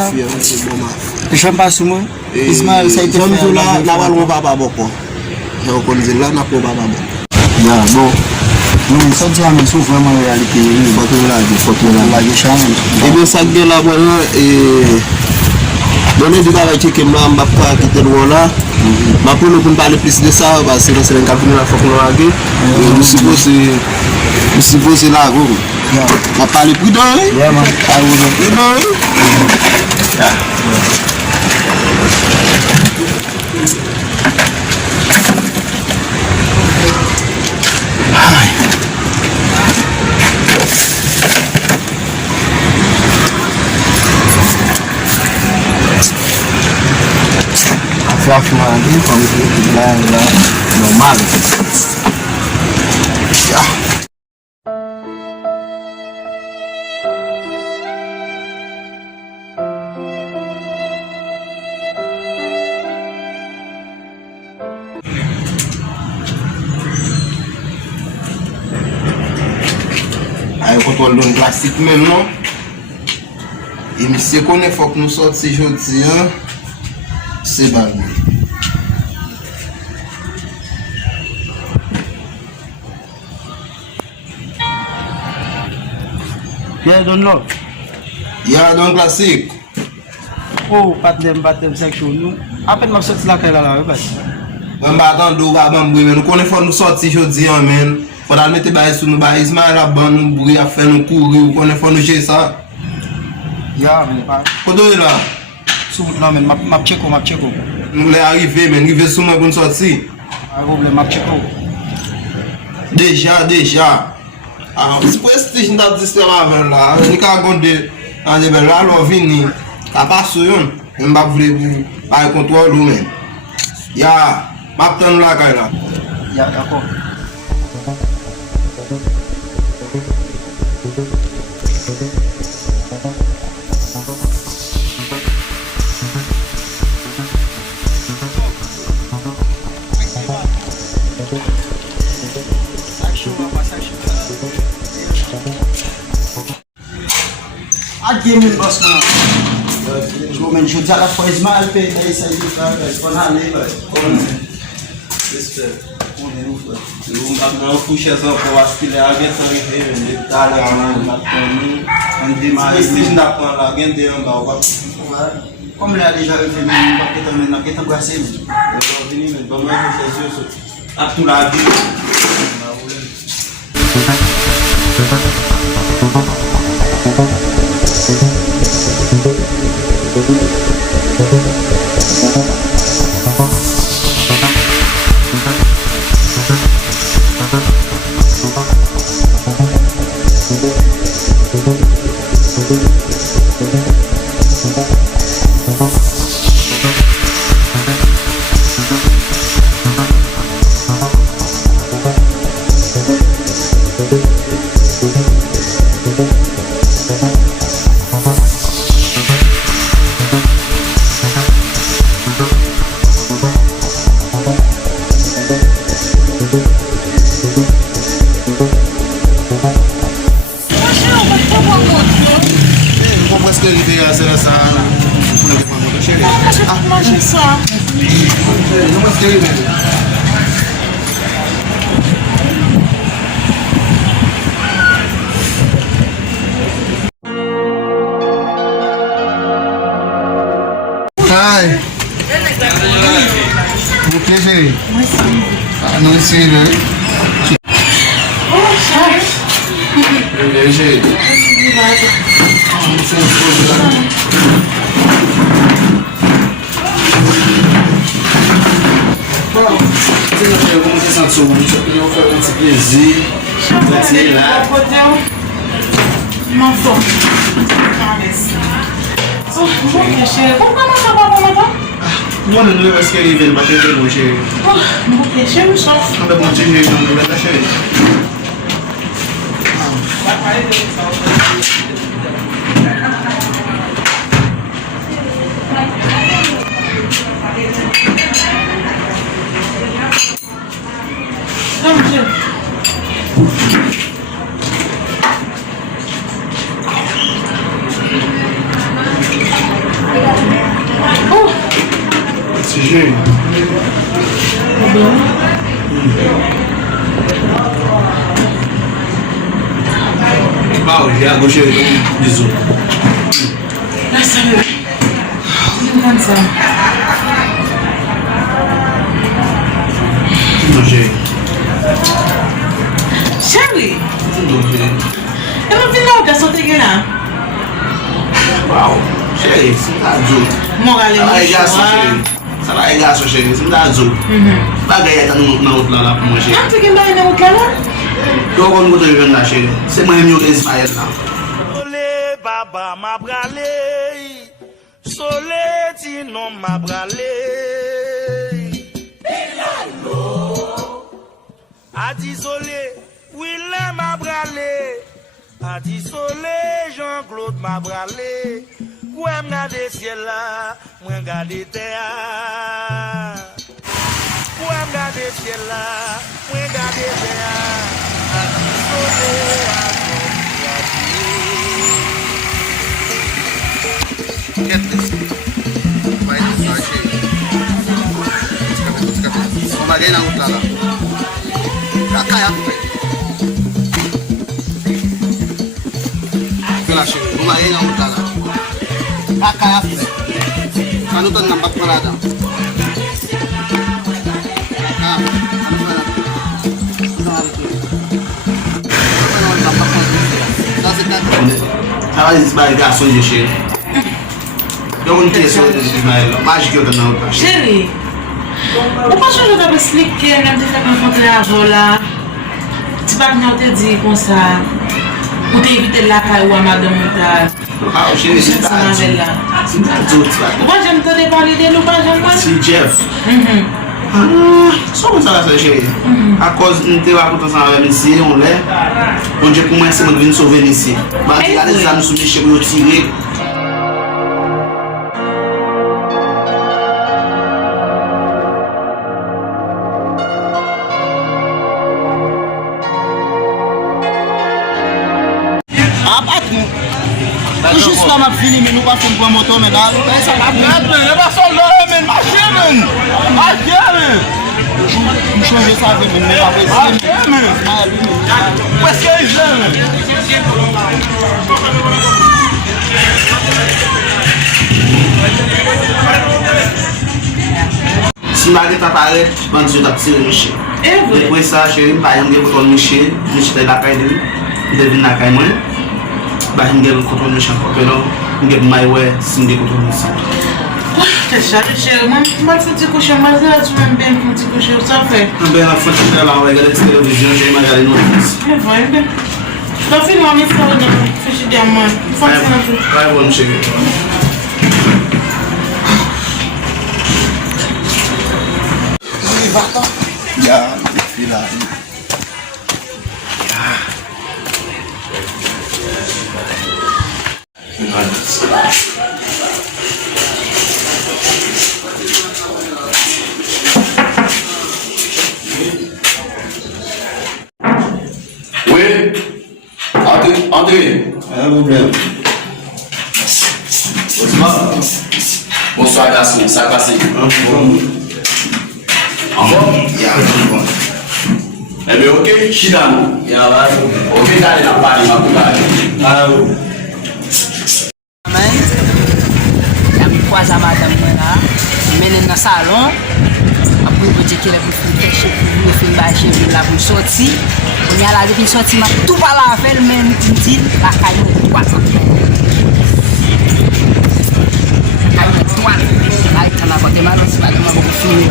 ça? C'est bon mafia. Je ne pas sous moi. Ismaël, ça a été fait. J'aime tout là, n'a pas le papa beaucoup. Je reconnais là, n'a pas le papa beaucoup. Ya, bon. Non, ça dit à mes sous vraiment réalité. Il faut que là, il faut que là. La challenge. Et bien, ça que là, voilà, et. Donner du travail qui me l'a pas quitté loin là. Ma pour nous parler plus de ça, parce que c'est un cabinet là, faut qu'on l'aille. Nous supposons là, gros. On va parler plus d'un. Yeah, man. I will. Franchement, comme là, normal. Ayo kontrol don klasik men non. E misye konen fok nou sorti jodi an. Se bagay. Yeah, don't know. Ya don klasik. Oh, patem section nous. Après m'a sorti la kay la bas. Mwen batan do va ban bouy men. Nou konen fok nou sorti jodi an men. Fok dal mette bay sou nou bay Ismaël la ban nou bouy a fè nou kouri. Ou konen fok nou jè sa. Ya, men pas. Koto e la? Sou non men m'a check. Nou le arrive men. Rive sou mwen pou nou sorti. A problem m'a check. Deja. Se prestige nou tap sistem avèn la. Ni ka gonde an debe la lo vini. Ka pasou yon. Mwen bak vle pou bay kontrol ou men. Ya. Map tan nou la kay la. Ya, d'accord. Game in boss man. So men should tell us for his man pay they say you can for not labor. Respect. Nou mbak nan fouche san pou aspile a gen san rive men. De tala man mbak kon nou. Prestige nan pran la gen de yon ba wap. Comme il a déjà fait men mbak ketan brase men. Yon vini men. Bon mwen fouche yo so. Ap tou la di. Hi. Vous plaisez? Oui, nous ici, léger. Eu vou ter santo sumo, só que eu vou fazer esse plaisir. Vai ser lá. Uma foto. Oh, mon chéri. Pourquoi ça va pour moi? Moi, je ne sais pas ce qu'il va faire de chéri. Oh, mon chéri, sauf. On va continuer dans le reste chéri. Non, monsieur. Bah, j'ai à gauche, bisous. Là, ça va. Je me ça. Manger. Chérie, Manger. et mon film là, qu'est-ce que tu là? Wow. Chérie, c'est pas dur. Mon gars, Ça va, les gars, chérie. Ça va, les gars, chérie. C'est pas dur. Bagay à nous dans l'autre là pour manger. Ah, tu es là, il est là? Donc, on va te là, chérie. C'est moi qui ai Ismaël là. Sole baba ma brale, sole ti non ma brale. Adi sole, Willem ma brale. Adi sole, Jean-Claude ma brale. Moi m'gade ciel là, moi m'gade terre. Moi m'gade ciel là, moi m'gade terre. Adi sole, Get this. Vai no site. O bagay na outra lá. Kakaya. Pela cheio. O bagay na outra lá. Kakaya. Ano tan nampak parada. Ah, ano pala? Ela disse vai garçom de cheiro. Eu não tenho esse outro de Ismael. Mais que eu não. Chérie, pourquoi je dois expliquer que même fait rencontrer avant là? Tu vas venir te dire comme ça. Pour t'éviter la caille ou à madame Montal. Ah, chérie, c'est pas là. c'est pas tout. Pourquoi j'aime te parler de l'eau, pas j'aime pas? C'est Jeff. Só pensar nessa chérie. A cause não tem a contação avec ici, on l'est. On j'ai commencé à venir sauver ici. Bah, il y a des amis sur les cheveux tirés. Juste là, ma fille, mais nous pas faire un moto, mais là, ça va bien. Je vais soldat, mais marcher, je change ça, mais après, où est-ce qu'il est? Si Marguerite apparaît, je vais tirer Michel. Depois ça, chérie, par exemple, je vais Michel, Michel est la caille de lui, il devine la caille moi. Bah, je vais contrôler Michel, je vais mailler si je vais contrôler Michel. Chérie, moi, je fais coucher, moi, tu m'aimes bien quand coucher, ça fait. Ben, la fois que là, on va regarder la télévision, j'ai regardé nos notices. La fille m'a mis ça dans le frigidaire, moi. Ouais, bon, chérie. Ya, fila. Oui, André. Un problème. Bonsoir garçon, ça a passé. Encore? Eh bien, ok, Chidan. Ok, d'aller dans Paris, ma coulage. Kwa madame là, menen dans salon, après vous dire qu'elle vous fait chez vous, fait ba chez vous là pour sortir. On y a la depuis sortir m'a tout pas la faire même dit la caille toi. Caille toi. Là quand la côté mal c'est pas de moi beaucoup fini.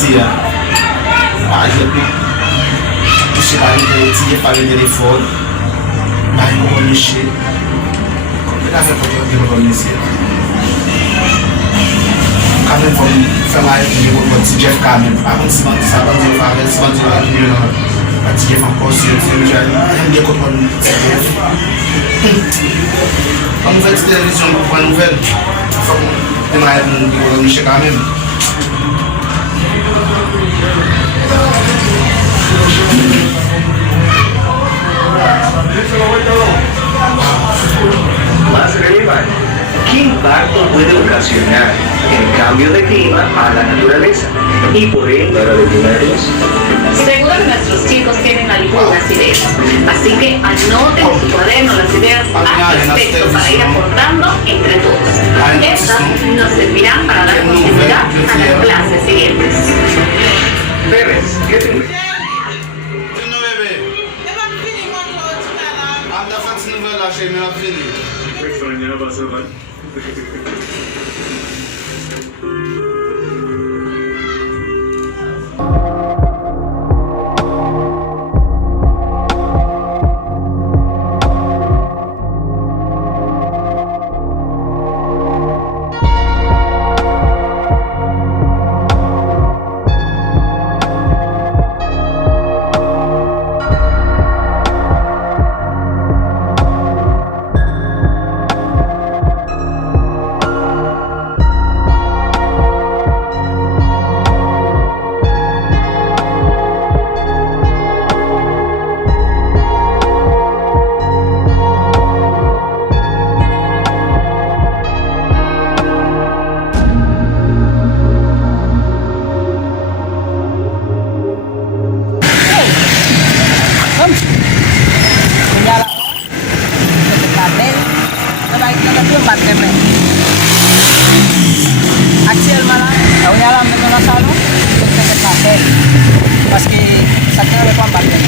Dia, a gente puxa lá no dia para o telefone, vai no mexer, como é que vai fazer o mexer? même pour faire ma vie pour petit Jeff quand même. Par contre, si on dit ça, on dit pas, si on dit pas, petit Jeff encore sur le film, j'aime bien comprendre petit Jeff. Quand on fait une télévision pour une nouvelle, il faut qu'on démarre pour nous quand même. Más relevante, ¿qué impacto puede ocasionar el cambio de clima a la naturaleza y por ende a los veterinarios? Seguro que nuestros chicos tienen algunas ideas, así que anoten en su cuaderno las ideas al respecto para ir aportando entre todos. Estas nos servirán para dar continuidad a las clases siguientes. Pérez, ¿qué te Actuellement là, on est là maintenant dans le salon, c'est cette appel. Parce que ça tient avec un baptême.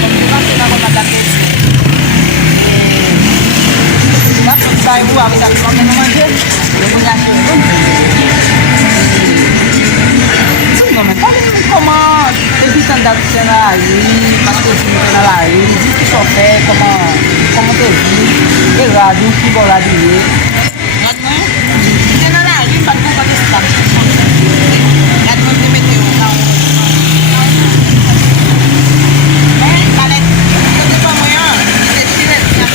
Comme tu vas, c'est là qu'on a tapé. Et là, quand tu vas vous avec la plante de manger, le bon acheter le bon. Non, mais pas comment, depuis tant d'habitude là, parce que tu es dans la rue, dis ce qu'ils sont faits, comment tu vis, et là, d'où qui vont la dire. Maintenant, tu es dans la rue, pas de quoi de ça. La demande de météo, là, mais, palette, c'est pas moyen, c'est tiré, c'est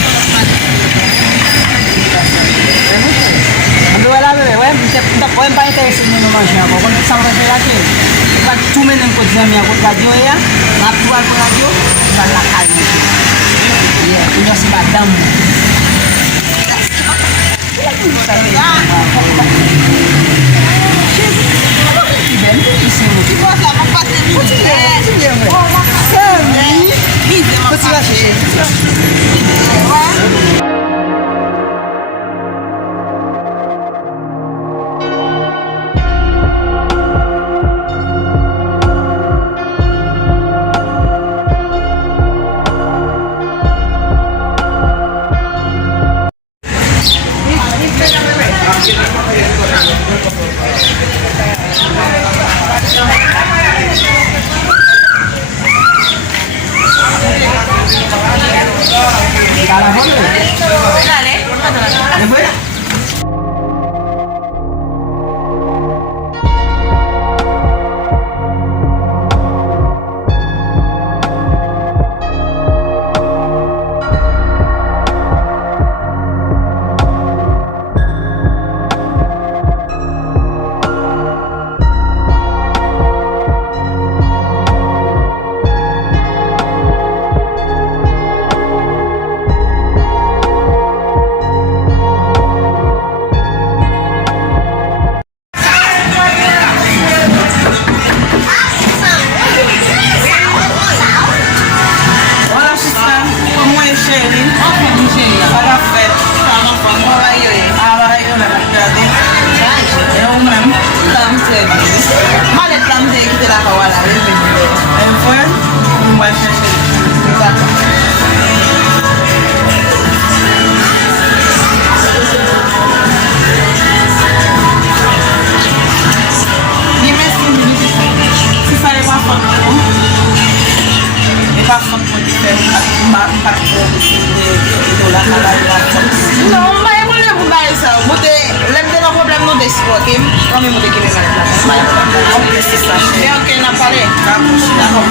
ouais, pas intéressé de nous manger encore. Quand ça va faire la télé, on va tout mener un peu de amis à votre radio, on va tout à la radio, on va la caler. Et c'est madame. Non, mais moi, je vous parle ça. Moi, l'un de nos problèmes, nous Alice Joaquim, kami mo dikin na okay na pare. Tapos ako.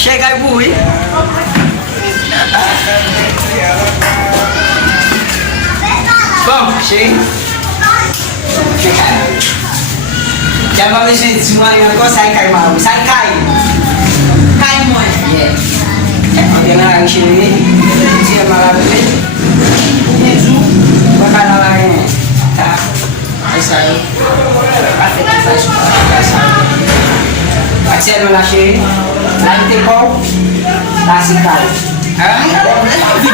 Chega aí, bui. Vamos, chega. Jangan bawa sini semua yang kau saya kai mau, saya kai. Kai mau. Yeah. Dia nak sini, dia malah ni. Bukan lain. Tak. Saya. Pasti saya suka. Acel melasih, nanti kau nasi kau.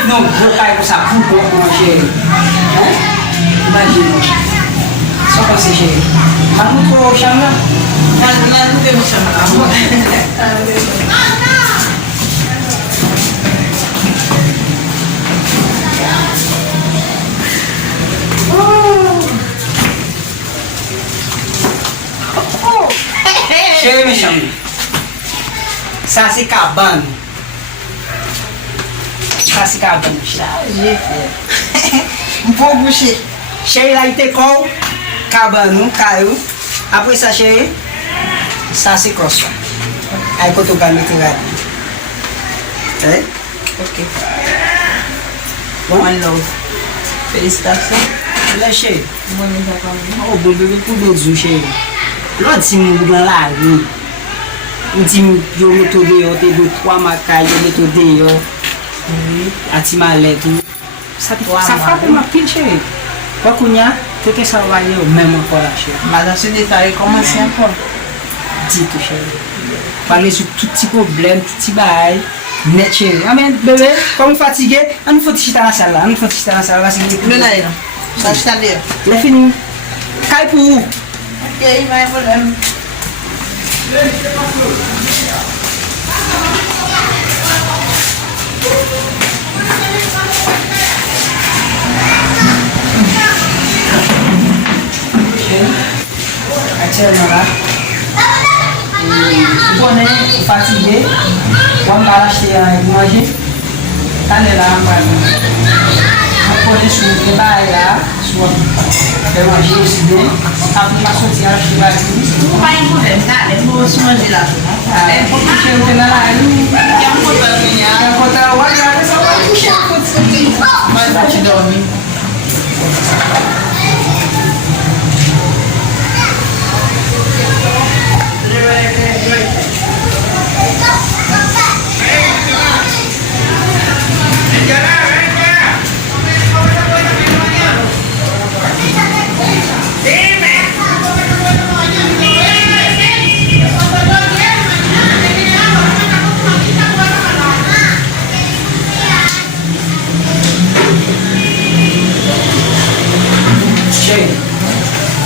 Não, botar o sapo com a cheiro. Imagina. Só pra você cheiro. Mas não tô chamando. Não temos chamar. Cheiro me chama. Sassi Cabano. Sassi Cabano. Um pouco cheio lá em Tecol. Cabano, caiu. Após essa cheia, Sassi Cross. Aí Portugal me tirou. É? Ok. One love. Felicitação. Ele é cheio. Oh, bebê, tudo cheio. Não tinha lá, não tinha jogo todo eu tenho tua maca eu todo eu atimaleto sabe uma pinche pacunya tu que salvar eu mesmo para cheio mas assim detalhe como assim pô dito cheio falei isso tudo tipo problema tudo vai net cheio amém bebê como fatigué não faut estar na sala assim não dá não só está ali é fini cai pro okay, may problem. Acel nora. Bone fatigué. Wan balaste a imagem. Tanela ambani. Pode subir lá, sua imagem se bem. A passou de ar que vai. Não vai morrer, nada. É boa sua de lá. É porque eu tenho lá. É um pouco da minha. É um pouco da outra. Essa vai puxar. Mas vai te dormir.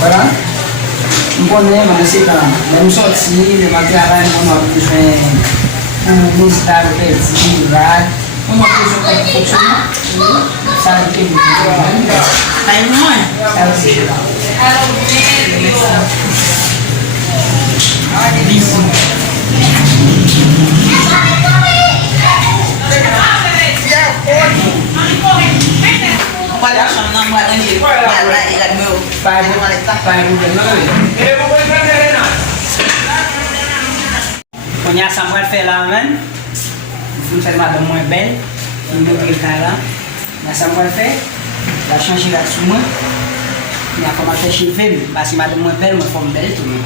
Voilà. Un po' ne ma si ta. Non so se ma che avrai una visione visitare pezzi, vai. Non ho preso per funziona. Sa Ay, no. Wala siyang naman hindi. Wala ilan mo. Punya Samuel Felaman, fais madame moins belle, il me prépare. Na Samuel fait, la changer la sous moi. Il a commencé chez film, parce que madame moins belle, me forme belle tout le monde.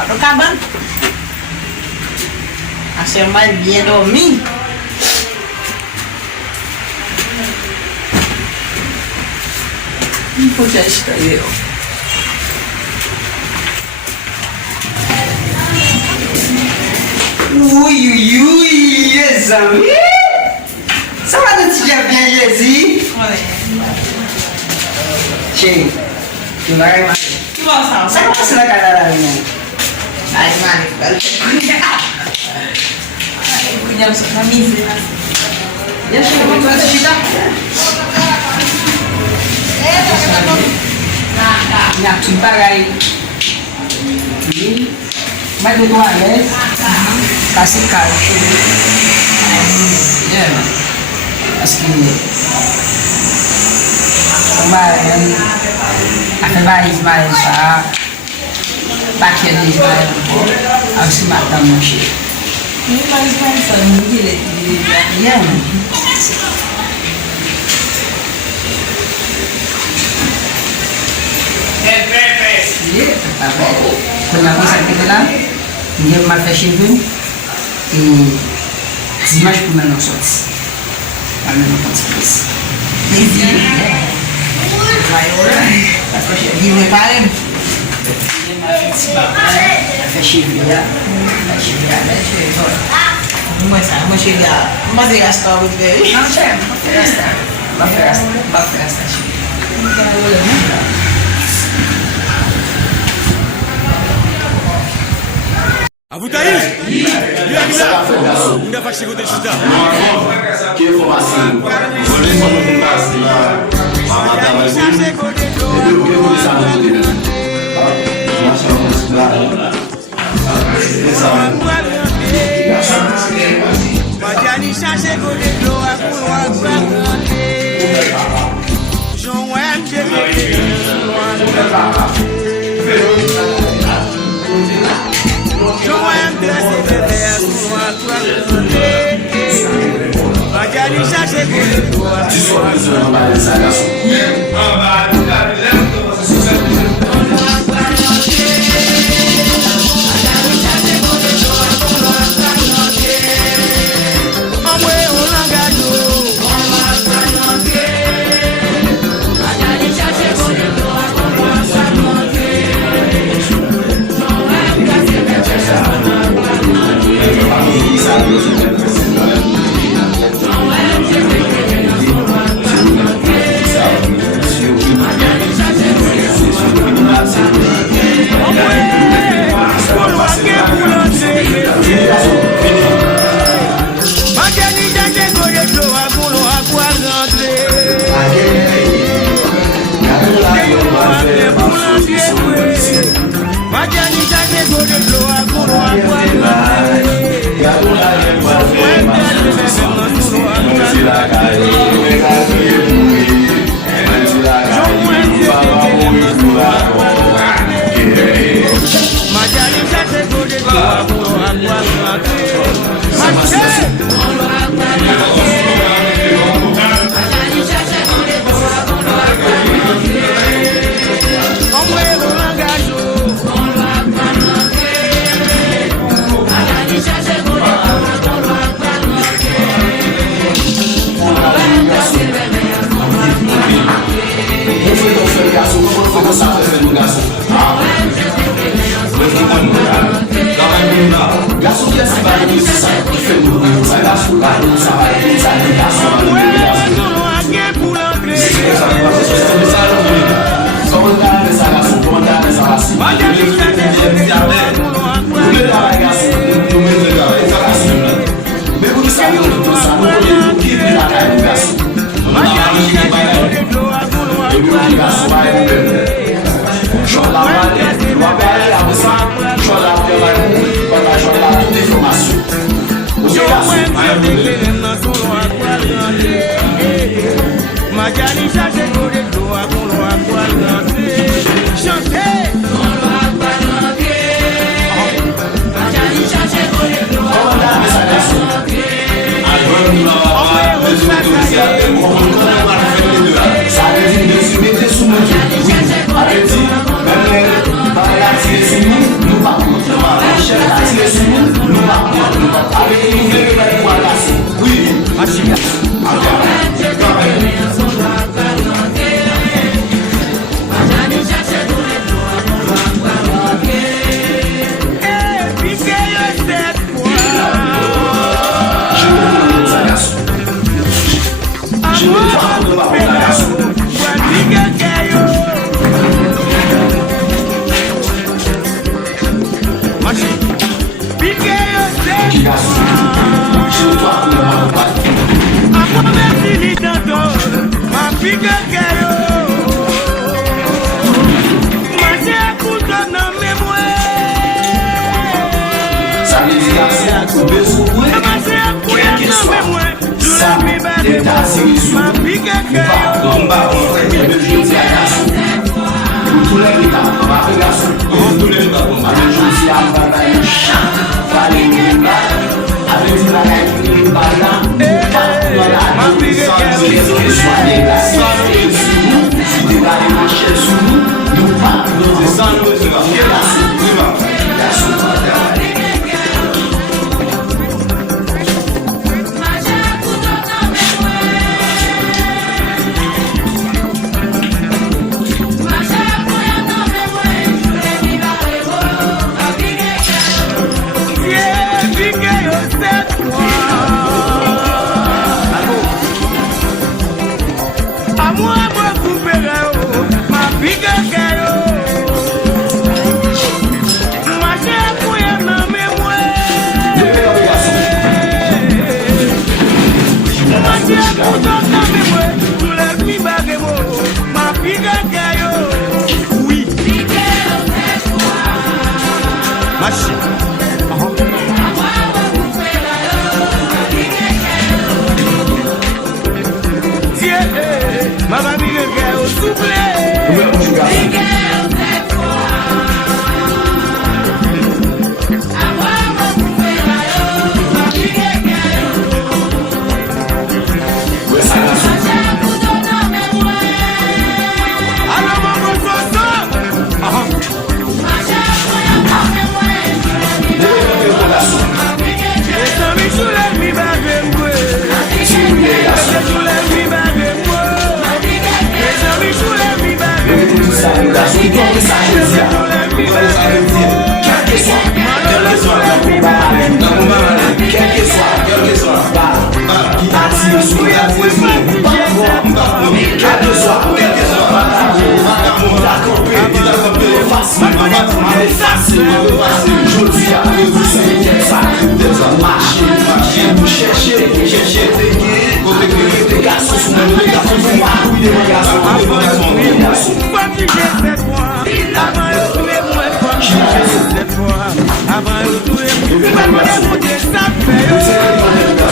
Apa kabar? Asyik bien dormi. Pucha, está video. Ui, les amis. Ça va de déjà bien, Jésus? Chérie, tu vas arriver. Tu vas ça? Ça commence la galère. Ai, mano, cuidamos da camisa. Já chegou muito antes de dar. Nhà chúng ta gầy mấy đứa tôi đấy ta sẽ cài asking kemarin akan baik Ismail sa pakaian Ismail harus mata musik ini Ismail sa mungkin ya Kenapa sakit bilang dia malfashion pun image pun menosot kami nonton series ini mayor apa sih di Nepal malfashion dia ada cerita masih gasta betul não sei bafesta Abu Taif, dia bilang, enggak vaksin gue sudah. Que informação? Olha só no compasso lá, mama tava assim. Eu que vou usar no dia. Nós vamos lá. Bajani chase go de do aku João Avant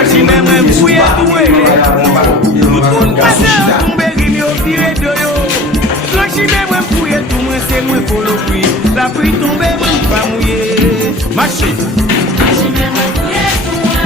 Machine mwen fouye touwe. Tout moun pase tombe rim yo vire de yo. Machine mwen fouye tout mwen se mwen follow pri. La pluie tombe mwen pa mouye. Machine. Machine mwen fouye touwe.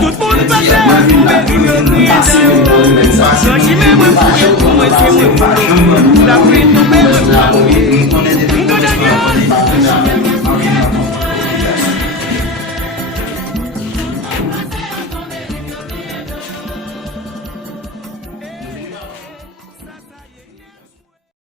Tout le monde passe à la